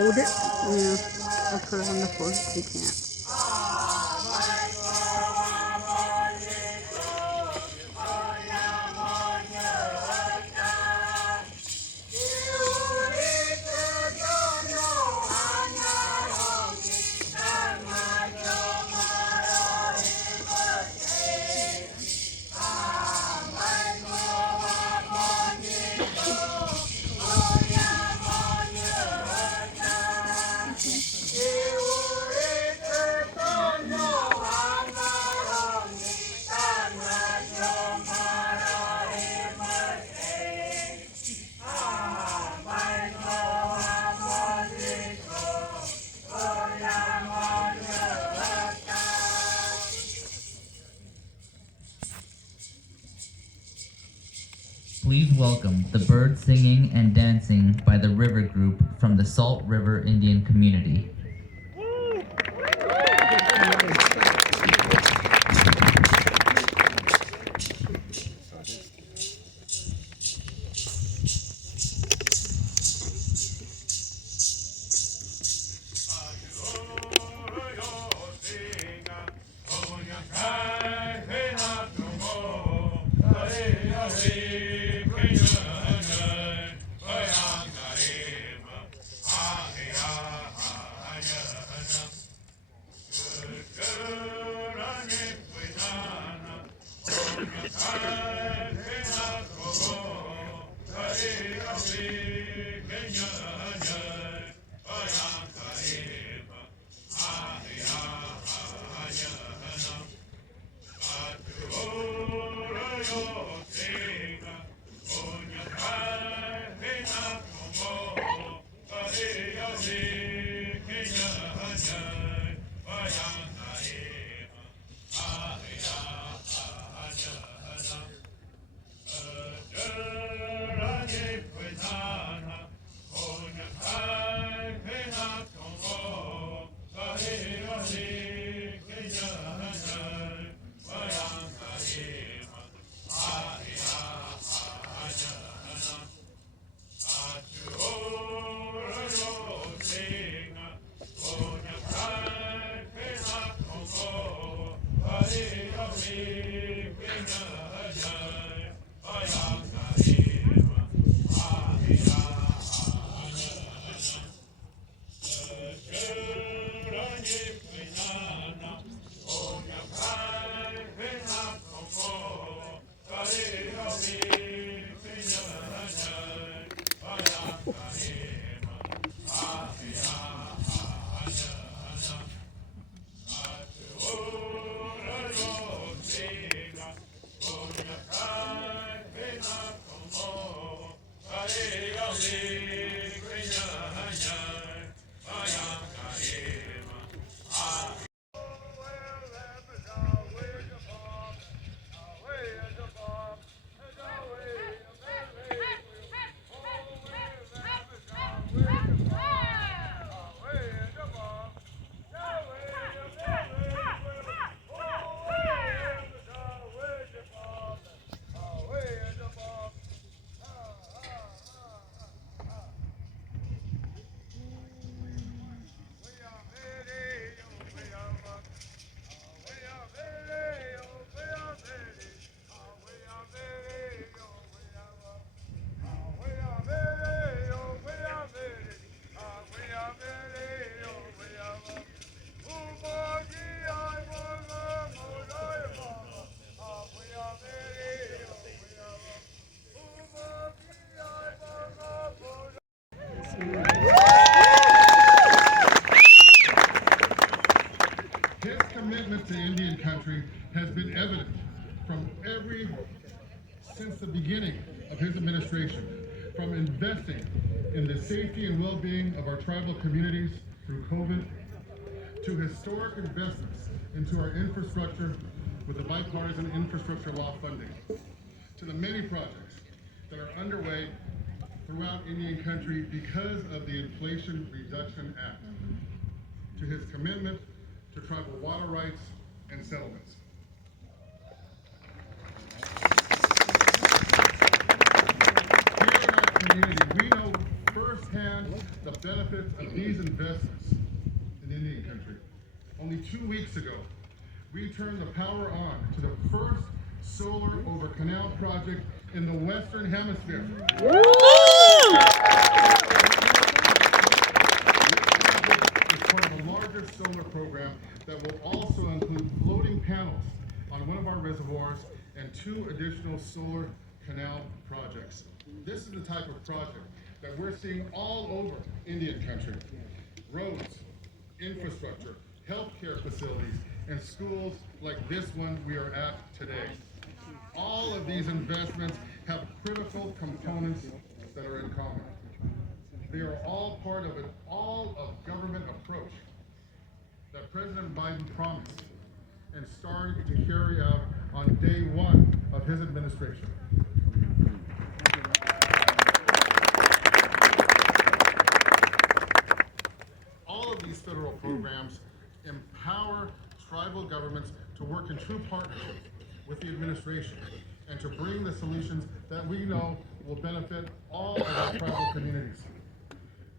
Hold it. Yeah, I'll put it on the floor. You can't. Please welcome the bird singing and dancing by the river group from the Salt River Indian community. since the beginning of his administration, from investing in the safety and well-being of our tribal communities through COVID, to historic investments into our infrastructure with the bipartisan infrastructure law funding, to the many projects that are underway throughout Indian country because of the Inflation Reduction Act, to his commitment to tribal water rights and settlements. Here in our community, we know firsthand the benefits of these investments in Indian country. Only 2 weeks ago, we turned the power on to the first solar over canal project in the Western Hemisphere. Solar program that will also include floating panels on one of our reservoirs and 2 additional solar canal projects. This is the type of project that we're seeing all over Indian country. Roads, infrastructure, healthcare facilities, and schools like this one we are at today. All of these investments have critical components that are in common. They are all part of an all-of-government approach that President Biden promised and started to carry out on day 1 of his administration. All of these federal programs empower tribal governments to work in true partnership with the administration and to bring the solutions that we know will benefit all of our tribal communities.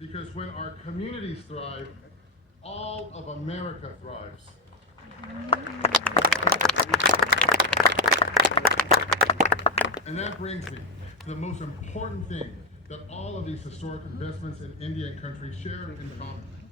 Because when our communities thrive, all of America thrives. And that brings me to the most important thing that all of these historic investments in Indian country share in common.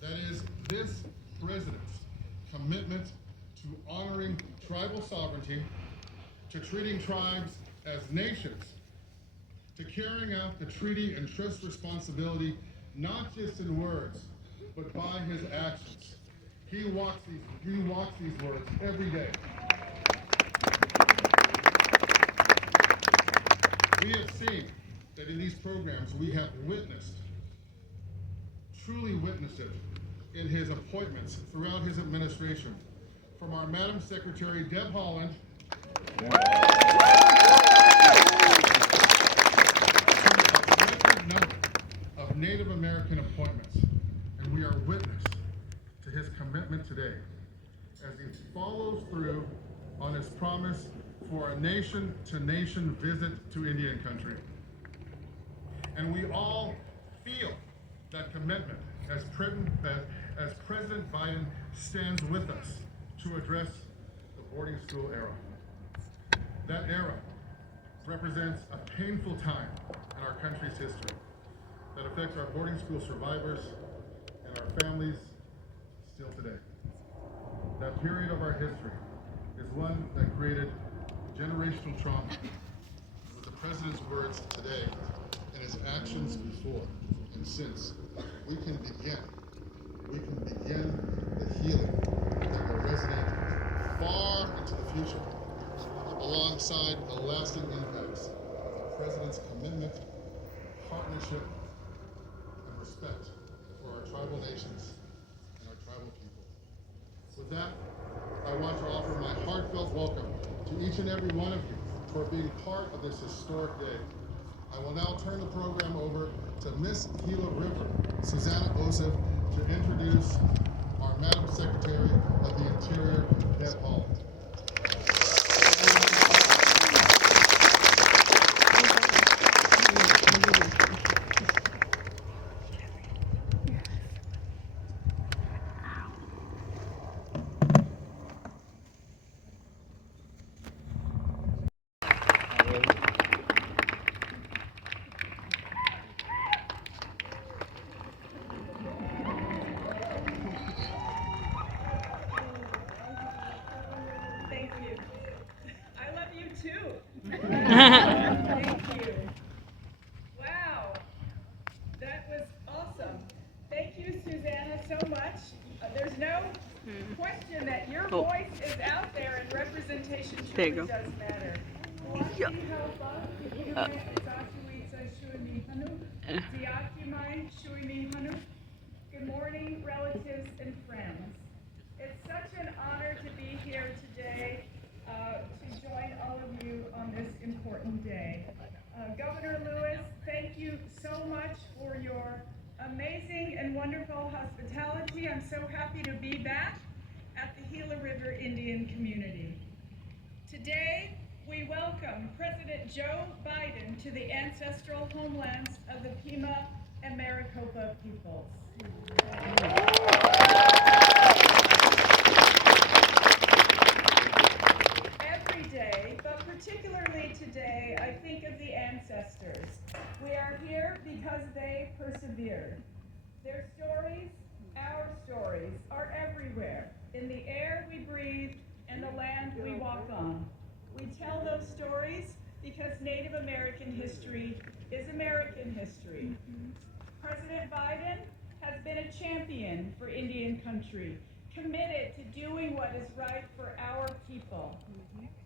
That is this president's commitment to honoring tribal sovereignty, to treating tribes as nations, to carrying out the treaty and trust responsibility, not just in words, but by his actions. He walks these words every day. We have seen that in these programs we have truly witnessed it in his appointments throughout his administration. From our Madam Secretary, Deb Haaland, to a record number of Native American appointments. And we are witness to his commitment today as he follows through on his promise for a nation-to-nation visit to Indian country. And we all feel that commitment as President Biden stands with us to address the boarding school era. That era represents a painful time in our country's history that affects our boarding school survivors and our families still today. That period of our history is one that created generational trauma. With the President's words today and his actions before and since, we can begin the healing that will resonate far into the future, alongside the lasting impacts of the President's commitment, partnership, and respect for our tribal nations and our tribal people. With that, I want to offer my heartfelt welcome to each and every one of you for being part of this historic day. I will now turn the program over to Miss Gila River, Susanna Ossoff, to introduce our Madam Secretary of the Interior, Deb Haaland. Thank you. I love you too. Thank you. Wow. That was awesome. Thank you, Susanna, so much. There's no question that your voice is out there and represents representation There you truly go. does matter. Yeah. Good morning, relatives and friends. It's such an honor to be here today to join all of you on this important day. Governor Lewis, thank you so much for your amazing and wonderful hospitality. I'm so happy to be back at the Gila River Indian community. Today, we welcome President Joe Biden to the ancestral homelands of the Pima and Maricopa peoples. Every day, but particularly today, I think of the ancestors. We are here because they persevered. Their stories, our stories, are everywhere, in the air we breathe and the land we walk on. We tell those stories because Native American history is American history. President Biden has been a champion for Indian country, committed to doing what is right for our people.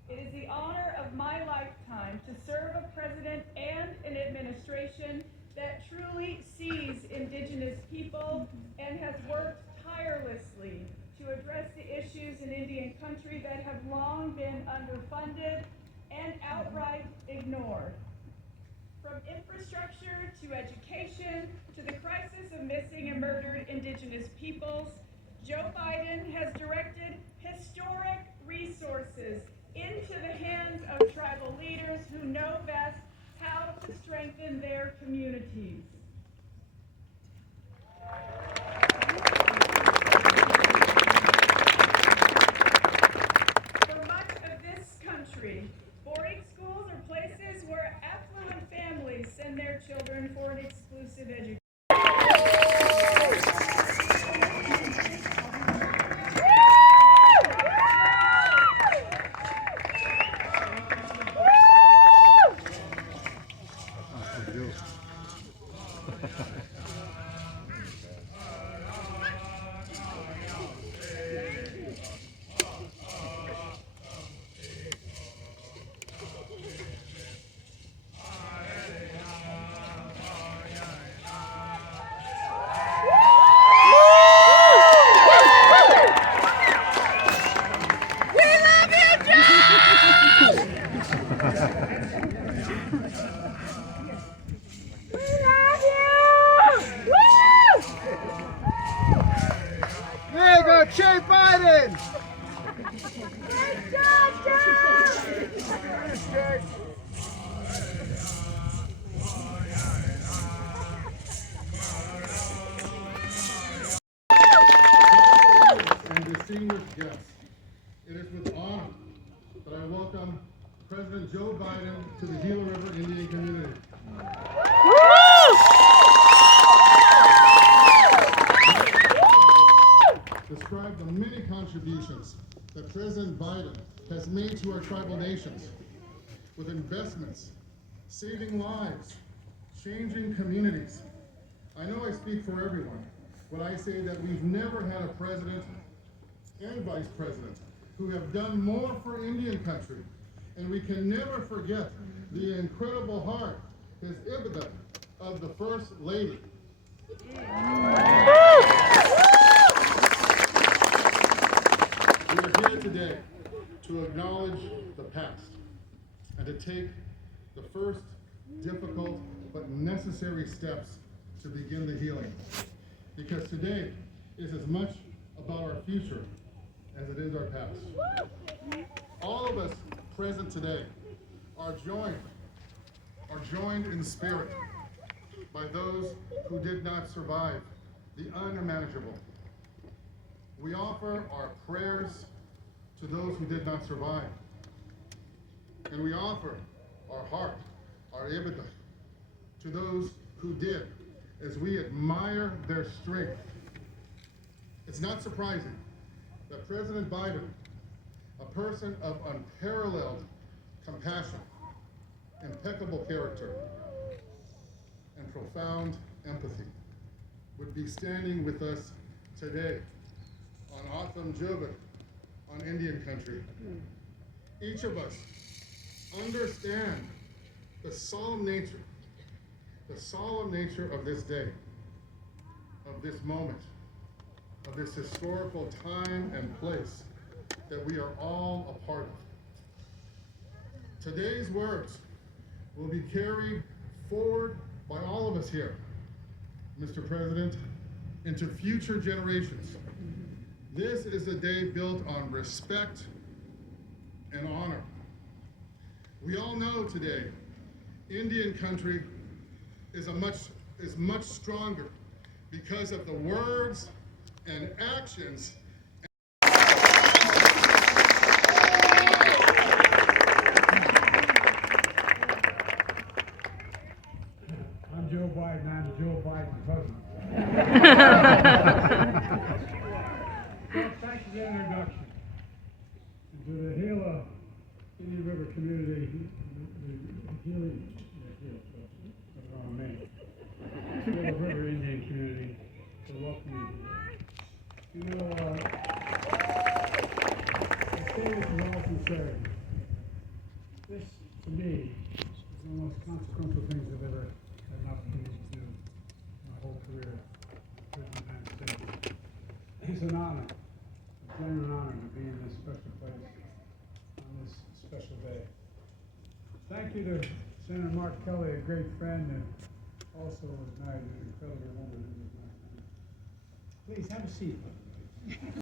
It is the honor of my lifetime to serve a president and an administration that truly sees Indigenous people and has worked tirelessly to address the issues in Indian country that have long been underfunded and outright ignored. From infrastructure to education to the crisis of missing and murdered Indigenous peoples, Joe Biden has directed historic resources into the hands of tribal leaders who know best how to strengthen their communities. For much of this country, boarding schools are places where affluent families send their children for an exclusive education. There you go, Chief Biden! And distinguished guests, it is with honor that I welcome President Joe Biden to the Gila River Indian community. Describe the many contributions that President Biden has made to our tribal nations with investments, saving lives, changing communities. I know I speak for everyone when I say that we've never had a president and vice president who have done more for Indian country, and we can never forget the incredible heart, his ibida of the First Lady. We are here today to acknowledge the past and to take the first difficult but necessary steps to begin the healing. Because today is as much about our future as it is our past. All of us present today are joined in spirit by those who did not survive the unimaginable. We offer our prayers to those who did not survive. And we offer our heart, our ibida, to those who did, as we admire their strength. It's not surprising that President Biden, a person of unparalleled compassion, impeccable character, and profound empathy, would be standing with us today on Atham Jubit, on Indian country. each of us understand the solemn nature of this day, of this moment, of this historical time and place that we are all a part of. Today's words will be carried forward by all of us here, Mr. President, into future generations. This is a day built on respect and honor. We all know today, Indian country is much stronger because of the words and actions. I'm Joe Biden. I'm Joe Biden president. Well, thanks for the introduction. And to the Gila Indian River community, the Gila River Indian community, for welcoming me today. You know, I say this with all sincerity. This, to me, is one of the most consequential things I've ever had an opportunity to do in my whole career in the United States. It's an honor, a genuine honor to be in this special place on this special day. Thank you to Senator Mark Kelly, a great friend, and also was married to an incredible woman who was my friend. Please have a seat.